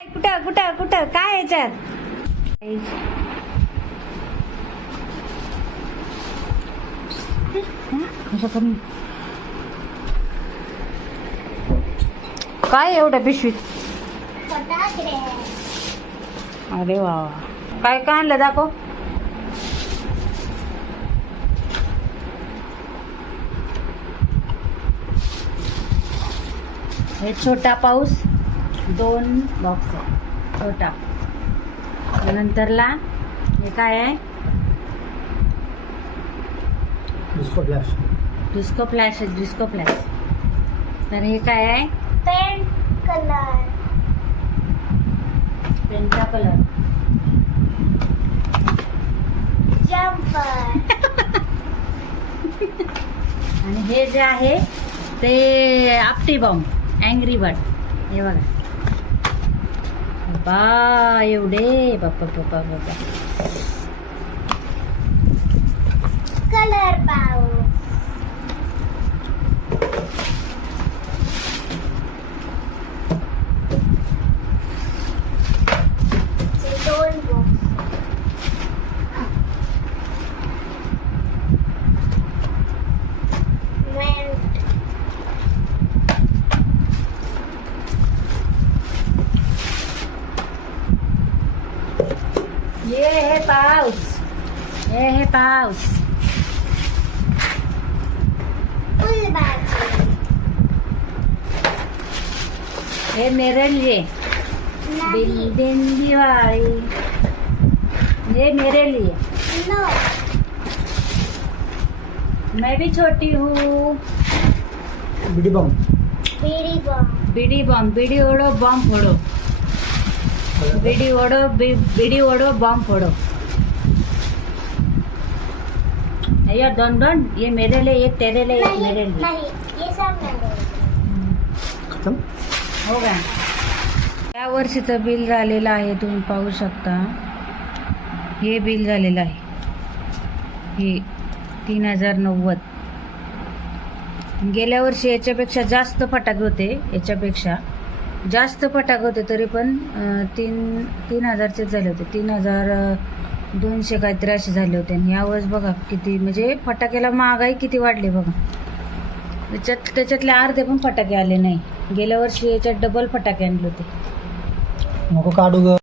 कुठं कुठं कुठं? काय याच्यात? काय एवढ्या पिशवीत? अरे वा वा. काय काय आणलं दाखव. हे छोटा पाऊस. दोन बॉक्स आहे. छोटा. नंतरला हे काय आहे? डिस्को फ्लॅश डिस्को फ्लॅश आहे डिस्को फ्लॅश तर हे काय आहे? पेंट कलर पेनचा कलर जम्पर आणि हे जे आहे ते आपटी बॉम्ब अँग्री बर्ड हे बघा. बा एवढे बाप्पा बाप्पा बाप्पा कलर पाऊस चे दोन बॉक्स मेंट ये हे पाऊस हे हे पाऊस फुलभाजी हे मेरे लिए। नाही। दिन दिन दिवाळी ये मेरे लिए। नो। मैं भी छोटी हूँ। बिडी बम। बीडी बॉम्ब बीडी बॉम्ब बीडी ओढो बॉम्ब फोडो बीडी ओढो बी- बीडी ओढो बॉम्ब फोडो. ये दोन दोन. ये मेरे लिए एक तेरे लिए एक मेरे नहीं लिए नहीं ये सब खतम? हो का या वर्षीचं बिल झालेलं आहे तुम्ही पाहू शकता. हे बिल झालेलं आहे. हे तीन हजार नव्वद. गेल्या वर्षी याच्यापेक्षा जास्त फटाके होते याच्यापेक्षा. जास्त फटाके होते तरी पण तीन तीन हजारचेच झाले होते. तीन हजार दोनशे काहीतरी असे झाले होते. आणि यावेळेस बघा किती म्हणजे फटाक्याला महागाई किती वाढली बघा. त्याच्यात त्याच्यातले अर्धे पण फटाके आले नाही. गेल्या वर्षी याच्यात डबल फटाके आणले होते. नको काढू ग.